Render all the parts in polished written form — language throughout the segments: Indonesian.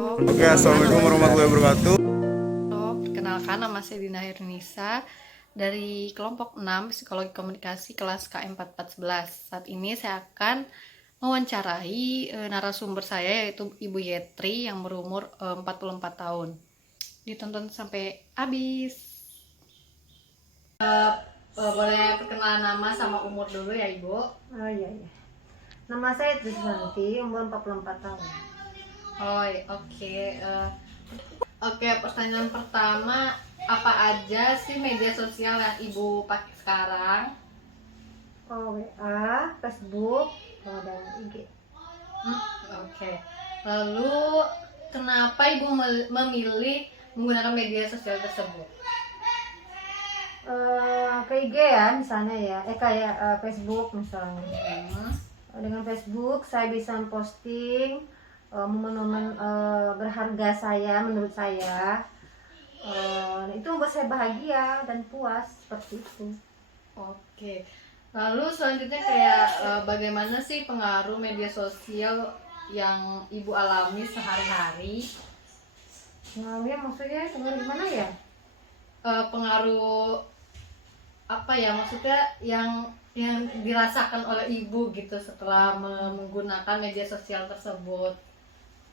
Oke, assalamualaikum warahmatullahi wabarakatuh. Perkenalkan, nama saya Dina Hirnisa dari kelompok 6 Psikologi Komunikasi kelas KM 4411. Saat ini saya akan mewawancarai narasumber saya, yaitu Ibu Yetri yang berumur 44 tahun. Ditonton sampai habis. Boleh perkenalan nama sama umur dulu ya, Ibu? Oh iya. Nama saya Triswanti, umur 44 tahun. Oh, oke. Oke, pertanyaan pertama, apa aja sih media sosial yang Ibu pakai sekarang? WA, Facebook, dan IG. Oke. Lalu, kenapa Ibu memilih menggunakan media sosial tersebut? Ke IG ya misalnya ya, kayak Facebook misalnya. Dengan Facebook saya bisa posting momen-momen berharga saya, menurut saya. Itu membuat saya bahagia dan puas, seperti itu. Oke. Lalu selanjutnya kayak bagaimana sih pengaruh media sosial yang Ibu alami sehari-hari? Pengaruhnya maksudnya pengaruh gimana ya? Pengaruh apa ya, maksudnya yang dirasakan oleh Ibu gitu setelah menggunakan media sosial tersebut?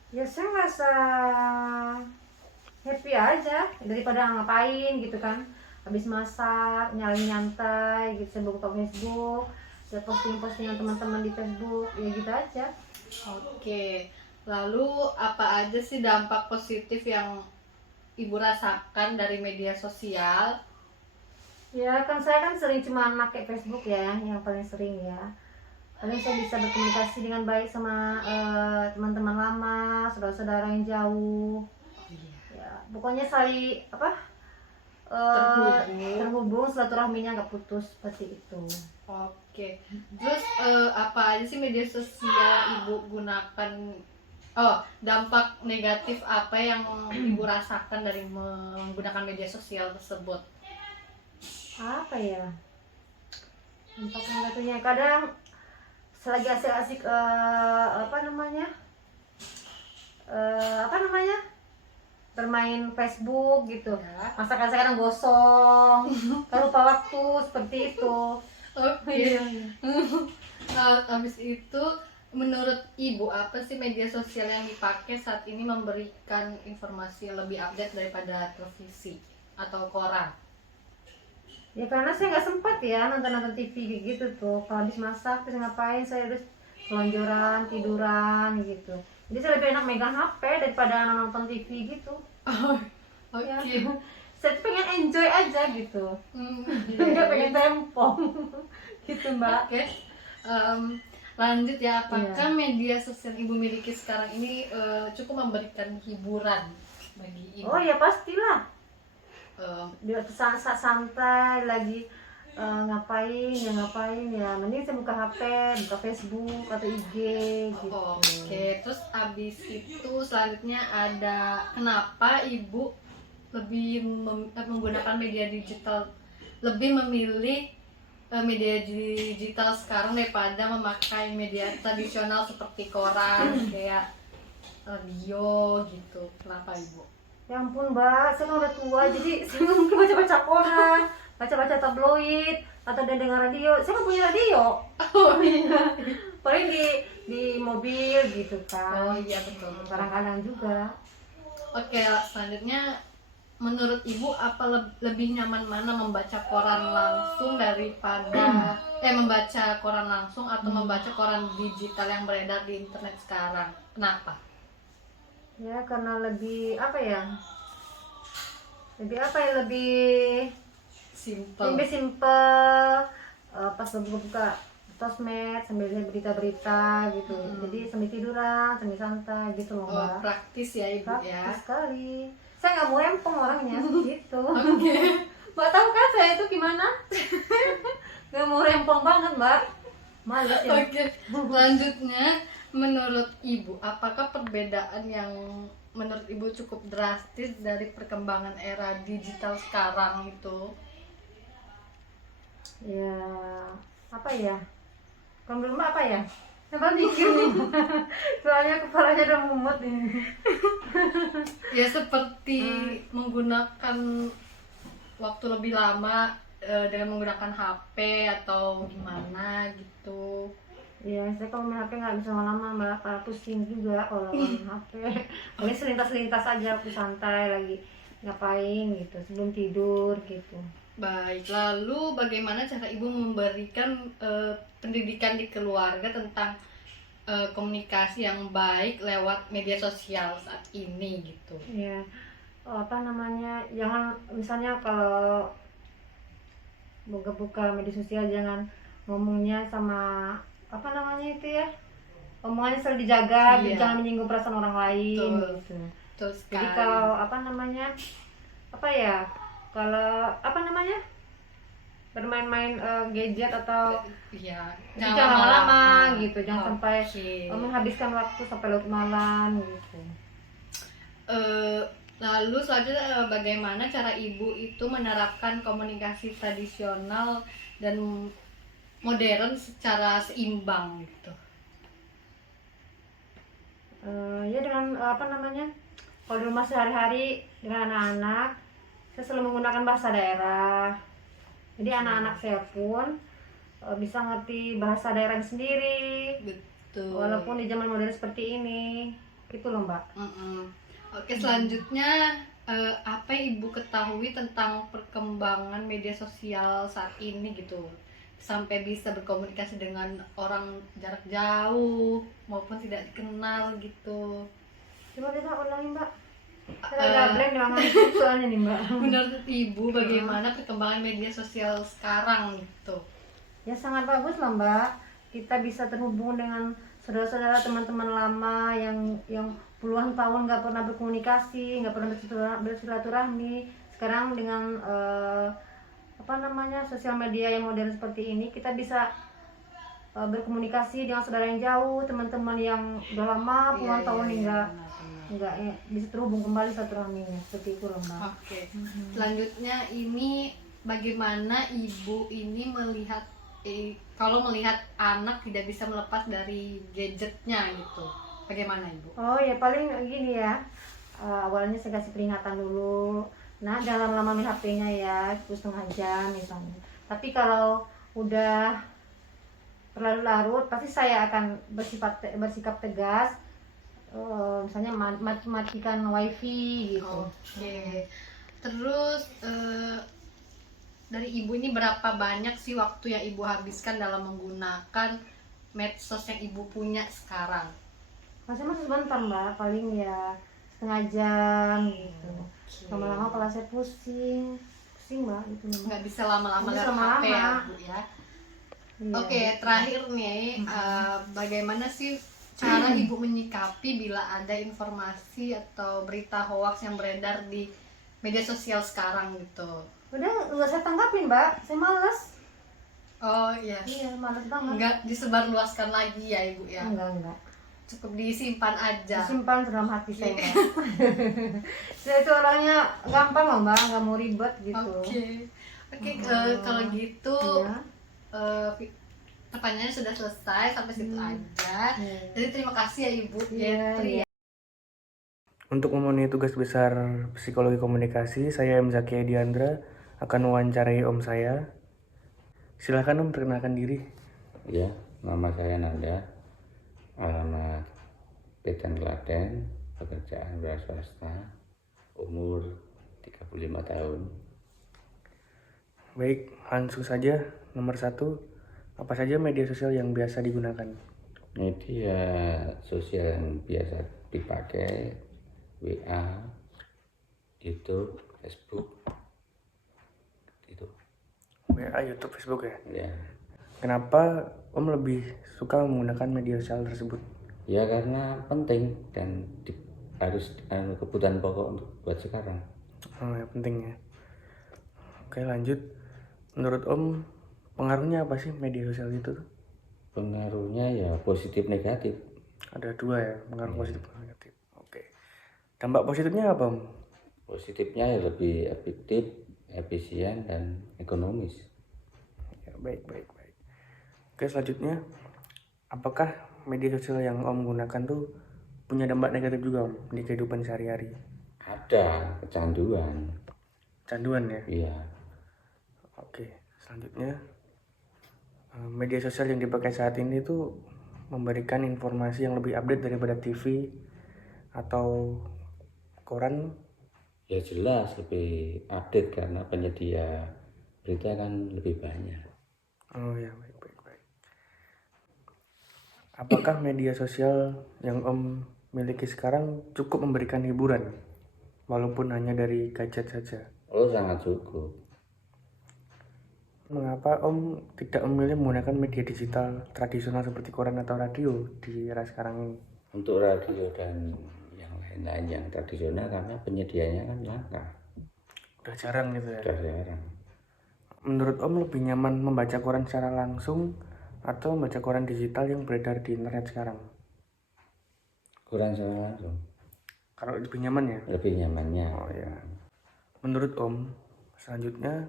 Ya saya merasa happy aja daripada ngapain gitu kan, habis masak nyalain nyantai gitu, saya buka Facebook, saya posting-postingan teman-teman di Facebook, ya gitu aja. Oke, lalu apa aja sih dampak positif yang Ibu rasakan dari media sosial? Ya kan saya kan sering cuma pakai Facebook ya, yang paling sering ya. Paling saya bisa berkomunikasi dengan baik sama teman-teman lama, saudara-saudara yang jauh. Ya, pokoknya saling terhubung, silaturahminya nggak putus, seperti itu. Oke, terus apa aja sih media sosial Ibu gunakan? Oh, dampak negatif apa yang Ibu rasakan dari menggunakan media sosial tersebut? Apa ya, dampak negatifnya kadang selagi asik-asik bermain Facebook gitu Ya. masakan saya kadang gosong kan lupa waktu, seperti itu. Oke. Habis itu, menurut Ibu apa sih media sosial yang dipakai saat ini memberikan informasi yang lebih update daripada televisi atau koran? Ya karena saya nggak sempat ya nonton TV gitu tuh, kalau habis masak terus ngapain, saya harus selonjoran tiduran gitu, jadi saya lebih enak megang HP daripada nonton TV gitu. Oh, oke. Ya. Saya tuh pengen enjoy aja gitu, Iya. nggak pengen tempong gitu mbak. Oke. Lanjut ya, apakah media sosial Ibu miliki sekarang ini cukup memberikan hiburan bagi Ibu? Oh ya pastilah, Eh, di waktu saat santai lagi ngapain ya mending saya buka HP, buka Facebook atau IG gitu. Oke, terus abis itu selanjutnya ada kenapa Ibu lebih menggunakan media digital, lebih memilih media digital sekarang daripada memakai media tradisional seperti koran kayak radio gitu. Kenapa Ibu? Ya ampun mbak, saya kan udah tua jadi saya nggak mungkin baca-baca koran, baca-baca tabloid atau dengar radio. Saya nggak punya radio. Oh iya. Paling di mobil gitu Oh kan. iya, betul. Kadang-kadang juga. Oke, selanjutnya menurut Ibu apa lebih nyaman mana, membaca koran langsung daripada membaca koran langsung atau membaca koran digital yang beredar di internet sekarang? Kenapa? Ya karena lebih apa ya? Lebih Simple. simpel. Pas buka sosmed sambil lihat berita-berita gitu. Jadi sambil tiduran, sambil santai gitu loh Oh, mbak. praktis ya Ibu ya. Praktis sekali. Saya nggak mau rempong orangnya gitu. Oke. Mbak tahu kan saya itu gimana? Nggak mau rempong banget mbak. Males ya. Oke. Selanjutnya, menurut Ibu, apakah perbedaan yang menurut Ibu cukup drastis dari perkembangan era digital sekarang itu? Ya apa ya? Kalau dulu mbak apa ya? Coba mikir nih. Soalnya kepalanya udah mumet ini. Ya seperti menggunakan waktu lebih lama dengan menggunakan HP atau gimana gitu. Ya, saya kalau main HP nggak bisa lama-lama, malah kepala pusing juga kalau main HP. Paling selintas-selintas aja, aku santai lagi ngapain gitu sebelum tidur gitu. Baik, lalu bagaimana cara ibu memberikan pendidikan di keluarga tentang komunikasi yang baik lewat media sosial saat ini gitu? Ya, apa namanya, jangan misalnya kalau buka-buka media sosial jangan ngomongnya sama apa namanya itu ya, omongannya selalu dijaga, Iya. jangan menyinggung perasaan orang lain Betul. gitu. Betul Jadi sekali. kalau apa namanya, apa ya, kalau apa namanya, bermain-main gadget atau Iya, itu jangan lama-lama lama-lama. gitu, jangan sampai Oke. menghabiskan waktu sampai larut malam gitu. Eh, lalu selanjutnya bagaimana cara ibu itu menerapkan komunikasi tradisional dan modern secara seimbang gitu? Ya dengan apa namanya, kalau di rumah sehari-hari dengan anak-anak saya selalu menggunakan bahasa daerah, jadi anak-anak saya pun bisa ngerti bahasa daerah sendiri Betul. walaupun di zaman modern seperti ini gitu loh mbak. Oke, selanjutnya apa yang ibu ketahui tentang perkembangan media sosial saat ini gitu, sampai bisa berkomunikasi dengan orang jarak jauh maupun tidak dikenal gitu? Coba kita ulangi mbak, saya Eh, agak blank dengan soalnya nih mbak. Menurut ibu bagaimana perkembangan media sosial sekarang gitu? Ya sangat bagus lah mbak, kita bisa terhubung dengan saudara-saudara, teman-teman lama yang puluhan tahun nggak pernah berkomunikasi, nggak pernah bersilaturahmi. Sekarang dengan apa namanya, sosial media yang modern seperti ini, kita bisa berkomunikasi dengan saudara yang jauh, teman-teman yang udah lama puluhan tahun hingga nggak bisa terhubung kembali silaturahminya, seperti itu loh mbak. Oke. Selanjutnya ini bagaimana ibu ini melihat kalau melihat anak tidak bisa melepas dari gadgetnya gitu? Bagaimana ibu? Oh ya paling gini ya, awalnya saya kasih peringatan dulu. Nah jangan lama main HP-nya ya, 1,5 jam misalnya. Tapi kalau udah berlarut-larut, pasti saya akan bersikap tegas. Misalnya matikan wifi gitu. Oke. Terus dari ibu ini berapa banyak sih waktu yang ibu habiskan dalam menggunakan medsos yang ibu punya sekarang? Masih sebentar mbak, paling ya 1,5 jam gitu. Lama-lama kepala saya pusing mbak gitu mbak. Nggak bisa lama-lama Nggak bisa lewat HP ya lama-lama. bu ya. Iya. Oke, terakhir nih, bagaimana sih cara ibu menyikapi bila ada informasi atau berita hoax yang beredar di media sosial sekarang gitu? Udah nggak saya tanggapin mbak, saya males. Oh iya, Iya males banget. nggak disebarluaskan lagi ya ibu ya? Enggak. Cukup disimpan aja. Simpan dalam hati saya mbak. Saya itu orangnya gampang loh mbak, nggak mau ribet gitu. Oke, kalau gitu Iya. pertanyaannya sudah selesai sampai situ aja. Jadi terima kasih ya ibu. Iya, Yetri. iya. Untuk memenuhi tugas besar psikologi komunikasi, saya M. Zakia Diandra akan mewawancarai om saya. Silahkan om, perkenalkan diri. Ya, nama saya Nanda, alamat Petan Klaten, pekerjaan wira swasta, umur 35 tahun. Baik, langsung saja. Nomor 1, apa saja media sosial yang biasa digunakan? Media sosial yang biasa dipakai WA, YouTube, Facebook, itu. WA, YouTube, Facebook ya? Ya, Kenapa om lebih suka menggunakan media sosial tersebut? ya karena penting dan harus kebutuhan pokok untuk buat sekarang. Oh ya, penting ya. Oke, lanjut. Menurut om, pengaruhnya apa sih media sosial itu? Pengaruhnya ya positif negatif. Ada 2 ya, pengaruh positif dan negatif. Oke. Dampak positifnya apa om? Positifnya ya lebih efektif, efisien, dan ekonomis. Ya, baik. Oke, selanjutnya, apakah media sosial yang Om gunakan tuh punya dampak negatif juga Om di kehidupan sehari-hari? Ada kecanduan. Canduan ya? Iya. Oke, selanjutnya media sosial yang dipakai saat ini tuh memberikan informasi yang lebih update daripada TV atau koran. Ya jelas lebih update karena penyedia berita kan lebih banyak. Oh ya, baik. Apakah media sosial yang Om miliki sekarang cukup memberikan hiburan walaupun hanya dari gadget saja? Oh sangat cukup. Mengapa Om tidak memilih menggunakan media digital tradisional seperti koran atau radio di era sekarang ini? Untuk radio dan yang lain-lain yang tradisional karena penyediaannya kan langka. Udah jarang gitu ya? Sudah jarang. Menurut Om lebih nyaman membaca koran secara langsung atau membaca koran digital yang beredar di internet sekarang? Kurang sama langsung. Kalau lebih nyaman ya? Lebih nyamannya. Oh ya. Menurut Om, selanjutnya,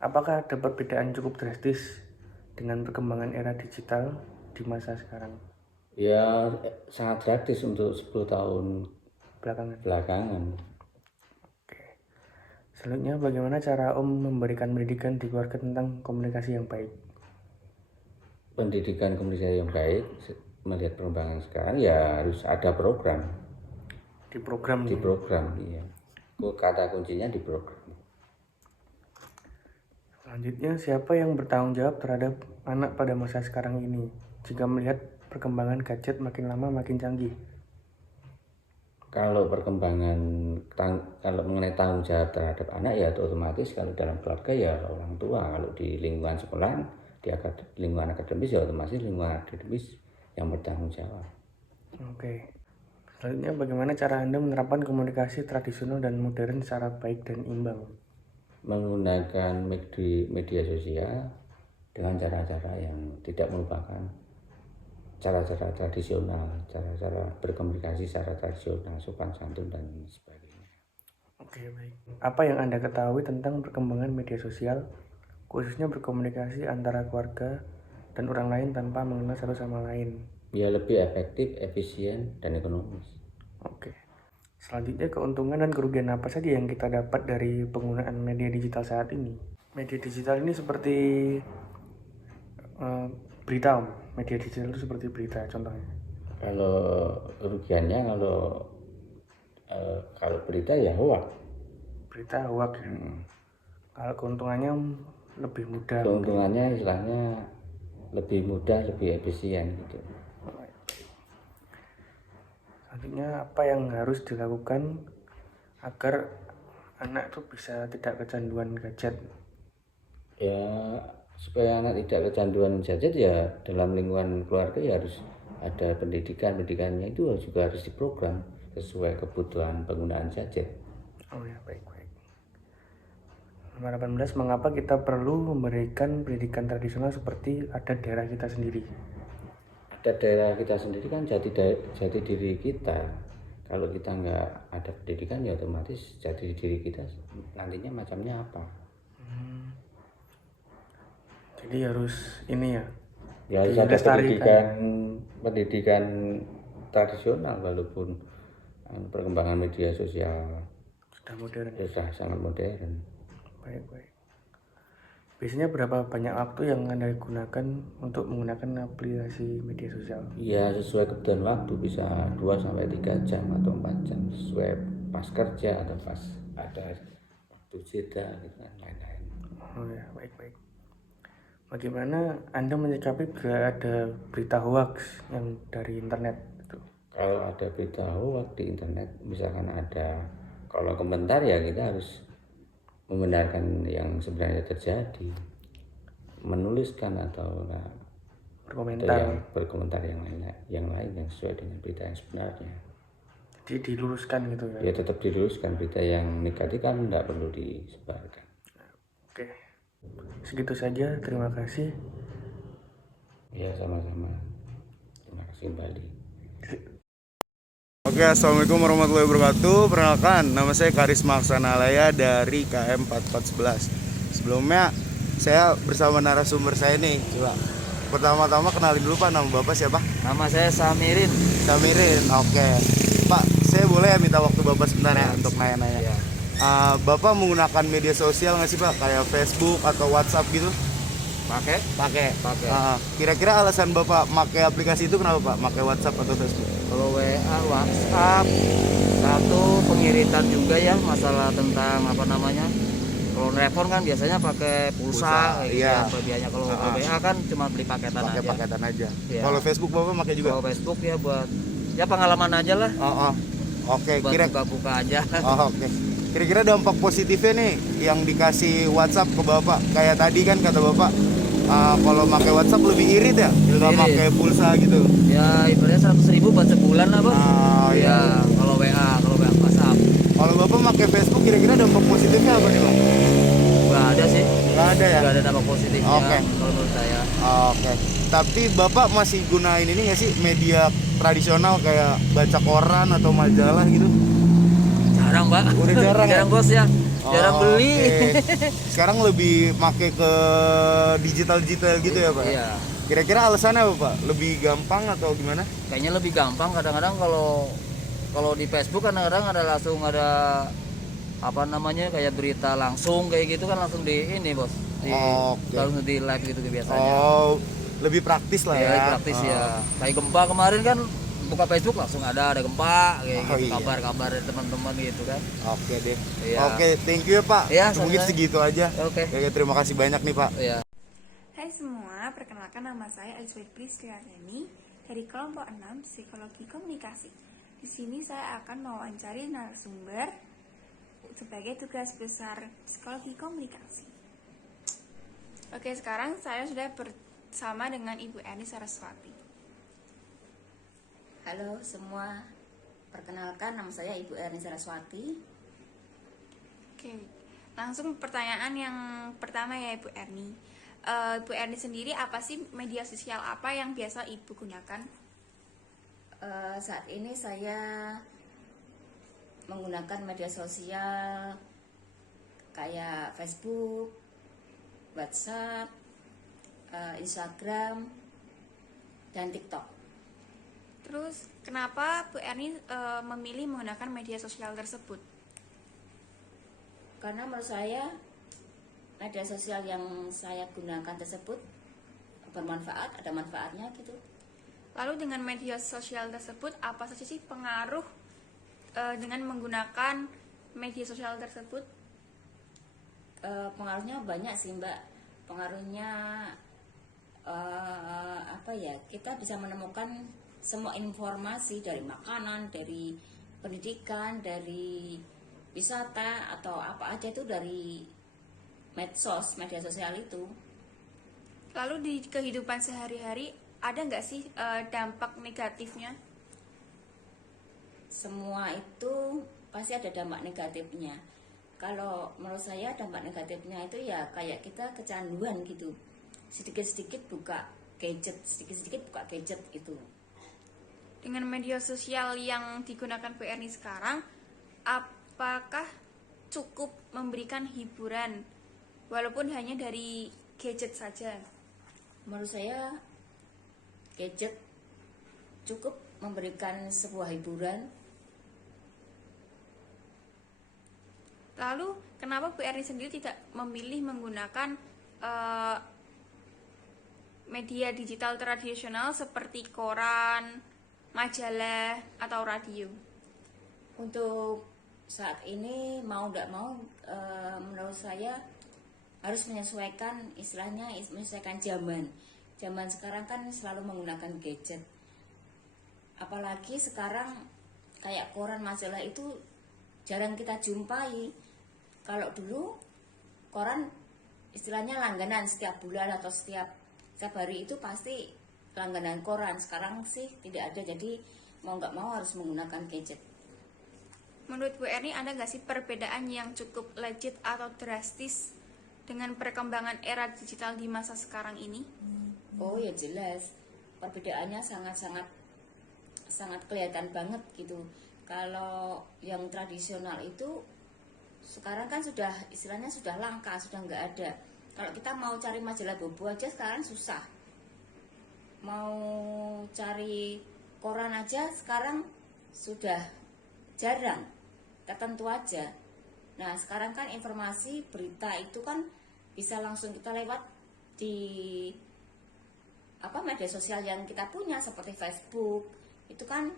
apakah ada perbedaan cukup drastis dengan perkembangan era digital di masa sekarang Ya sangat gratis untuk 10 tahun belakangan. Oke. Selanjutnya, bagaimana cara Om memberikan pendidikan di keluarga tentang komunikasi yang baik? Pendidikan komunikasi yang baik melihat perkembangan sekarang ya harus ada program. Di program Di program, iya. Kata kuncinya di program. Selanjutnya, siapa yang bertanggung jawab terhadap anak pada masa sekarang ini jika melihat perkembangan gadget makin lama makin canggih? Kalau kalau mengenai tanggung jawab terhadap anak ya otomatis kalau dalam keluarga ya orang tua, kalau di lingkungan sekolah, di lingkungan akademis ya otomatis lingkungan akademis yang bertanggung jawab. Oke. Selanjutnya, bagaimana cara Anda menerapkan komunikasi tradisional dan modern secara baik dan imbang? Menggunakan media sosial dengan cara-cara yang tidak melupakan cara-cara tradisional, cara-cara berkomunikasi secara tradisional, sopan santun dan sebagainya. Oke, baik. Apa yang Anda ketahui tentang perkembangan media sosial, khususnya berkomunikasi antara keluarga dan orang lain tanpa mengenal satu sama lain? Ya lebih efektif, efisien, dan ekonomis. Oke. Selanjutnya, keuntungan dan kerugian apa saja yang kita dapat dari penggunaan media digital saat ini? Media digital ini seperti berita, Om. Media digital itu seperti berita, contohnya. Kalau kerugiannya, kalau berita ya hoax. Berita hoax ya. Kalau keuntungannya lebih mudah. Keuntungannya istilahnya lebih mudah, lebih efisien gitu. Selanjutnya, apa yang harus dilakukan agar anak itu bisa tidak kecanduan gadget? Ya supaya anak tidak kecanduan gadget ya dalam lingkungan keluarga ya harus ada pendidikannya itu juga harus diprogram sesuai kebutuhan penggunaan gadget. Oh ya, baik. Nomor 18, mengapa kita perlu memberikan pendidikan tradisional seperti adat daerah kita sendiri? Adat daerah kita sendiri kan jati diri kita. Kalau kita nggak ada pendidikan ya otomatis jati diri kita nantinya macamnya apa. Jadi harus ini ya. Ya harus ada pendidikan tradisional walaupun perkembangan media sosial sudah modern. Ya, sudah sangat modern. Baik. Biasanya berapa banyak waktu yang Anda gunakan untuk menggunakan aplikasi media sosial? Ya sesuai kebutuhan waktu, bisa 2-3 jam atau 4 jam sesuai pas kerja atau pas ada waktu jeda gitu kan, lain-lain. Oh ya, baik. Bagaimana Anda menyikapi bila ada berita hoax yang dari internet itu? Kalau ada berita hoax di internet, misalkan ada kolom komentar ya kita harus membenarkan yang sebenarnya terjadi, menuliskan atau berkomentar yang lain yang sesuai dengan berita yang sebenarnya. Jadi diluruskan gitu ya? Ya tetap diluruskan, berita yang negatif kan tidak perlu disebarkan. Oke, segitu saja, terima kasih. Ya sama-sama, terima kasih kembali. Oke, assalamualaikum warahmatullahi wabarakatuh. Perkenalkan, nama saya Karisma Aksanalaya dari KM 4411. Sebelumnya saya bersama narasumber saya nih, coba pertama-tama kenalin dulu Pak, nama Bapak siapa? Nama saya Samirin. Samirin, oke. Pak, saya boleh ya minta waktu Bapak sebentar ya untuk nanya-nanya. Iya. Bapak menggunakan media sosial nggak sih Pak? Kayak Facebook atau WhatsApp gitu? Pakai? Pakai. Pakai. Kira-kira alasan Bapak pakai aplikasi itu kenapa Pak? Pakai WhatsApp atau Facebook? Kalau WA, WhatsApp, satu pengiritan juga ya, masalah tentang apa namanya. Kalau nelfon kan biasanya pakai pulsa, kayak gitu iya. ya, kelebihannya. Kalau WA kan cuma beli paketan Pakai aja. paketan aja. Iya. Kalau Facebook Bapak pakai juga? Kalau Facebook ya buat ya pengalaman aja lah, Oke, buat kira buka-buka aja. Oke. Kira-kira dampak positifnya nih yang dikasih WhatsApp ke Bapak. Kayak tadi kan kata Bapak, kalau pakai WhatsApp lebih irit ya, nggak Irit. pakai pulsa gitu. Ya ibaratnya 100.000 buat sebulan lah bos. Iya. Kalau WA WhatsApp Kalau Bapak pakai Facebook, kira-kira dampak positifnya apa nih Bang? nggak ada sih, Nggak ada ya? nggak ada dampak positifnya. Oke. Kalau menurut saya. Oke. Tapi Bapak masih gunain ini nggak sih media tradisional kayak baca koran atau majalah gitu? Jarang mbak. Udah jarang ya? Jarang bos ya. Jarang beli. Oke. Sekarang lebih make ke digital gitu ya Pak? Iya. Kira-kira alasannya apa Pak? Lebih gampang atau gimana? Kayaknya lebih gampang. Kadang-kadang kalau di Facebook kadang-kadang ada apa namanya kayak berita langsung kayak gitu kan langsung di ini bos. Oke. Langsung di live gitu biasanya. Oh, lebih praktis lah ya. Ya praktis ya. Kayak gempa kemarin kan buka Facebook langsung ada gempa kayak Oh, gitu, iya. kabar-kabar dari teman-teman gitu kan. Oke deh. Iya. Oke, thank you ya Pak. Iya, Mungkin sama-sama. segitu aja. Oke. Oke, terima kasih banyak nih Pak. Ya. Hai semua, perkenalkan nama saya Elizabeth Prisciani dari kelompok 6 Psikologi Komunikasi. Di sini saya akan mewawancari narasumber sebagai tugas besar Psikologi Komunikasi. Oke, sekarang saya sudah bersama dengan Ibu Erni Saraswati. Halo semua, perkenalkan nama saya Ibu Erni Saraswati. Oke, langsung pertanyaan yang pertama ya Ibu Erni. Ibu Erni sendiri apa sih media sosial apa yang biasa Ibu gunakan? Saat ini saya menggunakan media sosial kayak Facebook, WhatsApp, Instagram, dan TikTok. Terus kenapa Bu Erni memilih menggunakan media sosial tersebut? Karena menurut saya media sosial yang saya gunakan tersebut bermanfaat, ada manfaatnya gitu. Lalu dengan media sosial tersebut apa saja sih pengaruh dengan menggunakan media sosial tersebut? Pengaruhnya banyak sih Mbak. Pengaruhnya apa ya? Kita bisa menemukan semua informasi dari makanan, dari pendidikan, dari wisata atau apa aja itu dari medsos, media sosial itu. Lalu di kehidupan sehari-hari ada nggak sih dampak negatifnya? Semua itu pasti ada dampak negatifnya. Kalau menurut saya dampak negatifnya itu ya kayak kita kecanduan gitu. Sedikit-sedikit buka gadget itu. Dengan media sosial yang digunakan Bu Erni sekarang, apakah cukup memberikan hiburan walaupun hanya dari gadget saja? Menurut saya gadget cukup memberikan sebuah hiburan. Lalu kenapa Bu Erni sendiri tidak memilih menggunakan media digital tradisional seperti koran, majalah, atau radio? Untuk saat ini mau tidak mau menurut saya harus menyesuaikan, istilahnya menyesuaikan zaman. Zaman sekarang kan selalu menggunakan gadget. Apalagi sekarang kayak koran majalah itu jarang kita jumpai. Kalau dulu koran istilahnya langganan setiap bulan atau setiap hari itu pasti langganan koran. Sekarang sih tidak ada, jadi mau nggak mau harus menggunakan gadget. Menurut Bu Erni ada nggak sih perbedaan yang cukup legit atau drastis dengan perkembangan era digital di masa sekarang ini? Oh ya jelas, perbedaannya sangat kelihatan banget gitu. Kalau yang tradisional itu sekarang kan sudah istilahnya sudah langka, sudah nggak ada. Kalau kita mau cari majalah Bobo aja sekarang susah. mau cari koran aja sekarang sudah jarang, tertentu aja. Nah sekarang kan informasi berita itu kan bisa langsung kita lewat di media sosial yang kita punya seperti Facebook itu kan,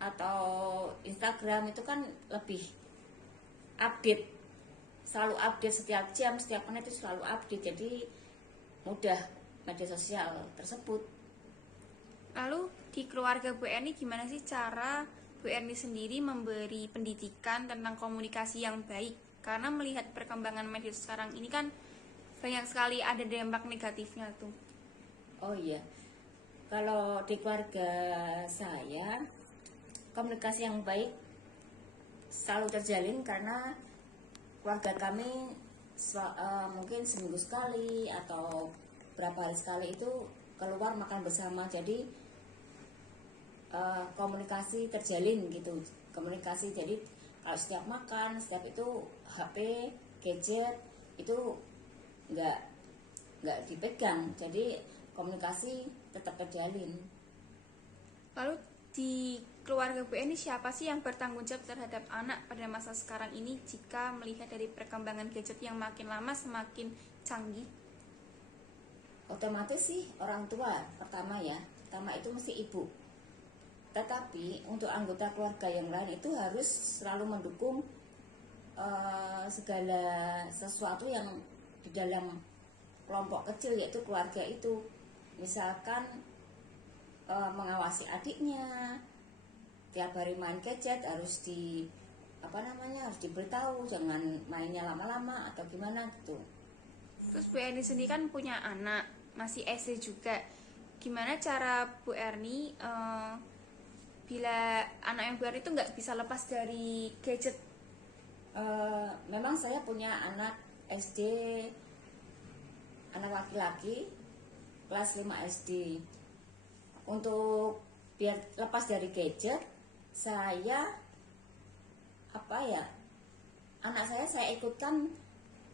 atau Instagram itu kan lebih update, selalu update setiap jam, setiap menit itu selalu update, jadi mudah media sosial tersebut. Lalu di keluarga Bu Erni gimana sih cara Bu Erni sendiri memberi pendidikan tentang komunikasi yang baik? Karena melihat perkembangan media sekarang ini kan banyak sekali ada dampak negatifnya tuh. Oh iya, kalau di keluarga saya komunikasi yang baik selalu terjalin karena keluarga kami mungkin seminggu sekali atau berapa hari sekali itu keluar makan bersama, jadi komunikasi terjalin gitu. Komunikasi jadi kalau setiap makan, setiap itu HP, gadget itu nggak dipegang, jadi komunikasi tetap terjalin. Lalu di keluarga Bu Erni siapa sih yang bertanggung jawab terhadap anak pada masa sekarang ini jika melihat dari perkembangan gadget yang makin lama semakin canggih? Otomatis sih orang tua pertama itu mesti ibu. Tetapi untuk anggota keluarga yang lain itu harus selalu mendukung segala sesuatu yang di dalam kelompok kecil yaitu keluarga itu. Misalkan mengawasi adiknya, tiap hari main gadget harus harus diberitahu jangan mainnya lama-lama atau gimana gitu. Terus Bu Erni sendiri kan punya anak masih SD juga. Gimana cara Bu Erni bila anak yang Bu Erni itu nggak bisa lepas dari gadget? Memang saya punya anak SD, anak laki-laki kelas 5 SD. Untuk biar lepas dari gadget, saya anak saya ikutkan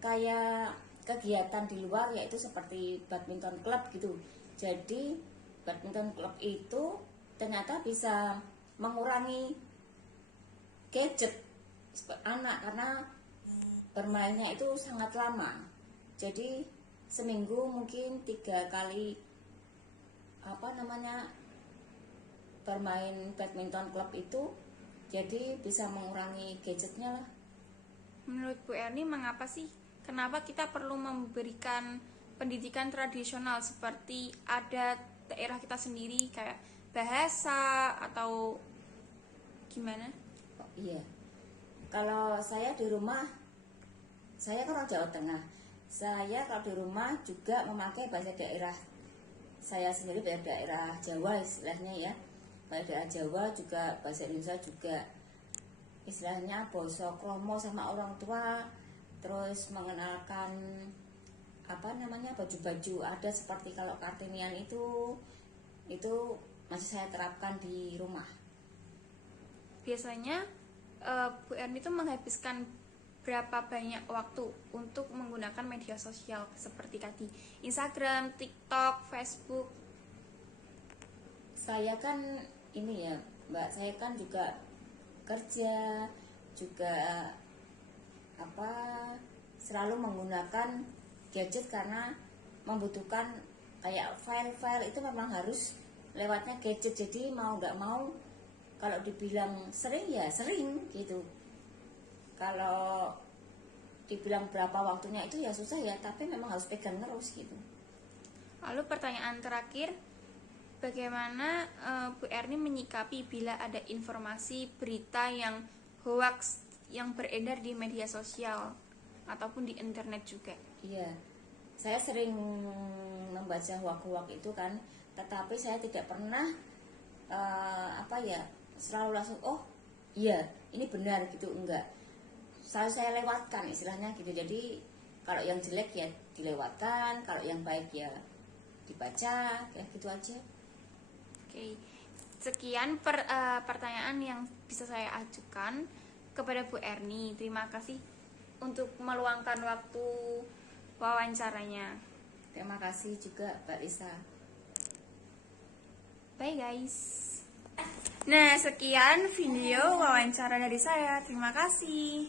kayak kegiatan di luar, yaitu seperti badminton club gitu. Jadi badminton club itu ternyata bisa mengurangi gadget anak karena bermainnya itu sangat lama. Jadi seminggu mungkin 3 kali bermain badminton club itu, jadi bisa mengurangi gadgetnya lah. Menurut Bu Erni mengapa sih? Kenapa kita perlu memberikan pendidikan tradisional seperti adat daerah kita sendiri kayak bahasa atau gimana? Oh, iya. Kalau saya di rumah, saya kan orang Jawa Tengah. Saya kalau di rumah juga memakai bahasa daerah saya sendiri, bahasa daerah Jawa istilahnya ya. Bahasa daerah Jawa juga, bahasa Indonesia juga. Istilahnya boso kromo sama orang tua, terus mengenalkan baju-baju adat seperti kalau Kartinian itu masih saya terapkan di rumah. Biasanya Bu Erni itu menghabiskan berapa banyak waktu untuk menggunakan media sosial seperti tadi Instagram, TikTok, Facebook? Saya kan Mbak, saya kan juga kerja, juga selalu menggunakan gadget karena membutuhkan kayak file-file itu memang harus lewatnya gadget. Jadi mau nggak mau, kalau dibilang sering ya sering gitu. Kalau dibilang berapa waktunya itu ya susah ya, tapi memang harus pegang terus gitu. Lalu pertanyaan terakhir, bagaimana Bu Erni menyikapi bila ada informasi berita yang hoax yang beredar di media sosial ataupun di internet juga? Iya, saya sering membaca hoax-hoax itu kan, tetapi saya tidak pernah selalu langsung iya ini benar gitu, enggak. Selalu saya lewatkan istilahnya gitu. Jadi kalau yang jelek ya dilewatkan, kalau yang baik ya dibaca, kayak gitu aja. Oke, sekian pertanyaan yang bisa saya ajukan kepada Bu Erni. Terima kasih untuk meluangkan waktu wawancaranya. Terima kasih juga Mbak Lisa. Bye guys. Nah, sekian video wawancara dari saya. Terima kasih.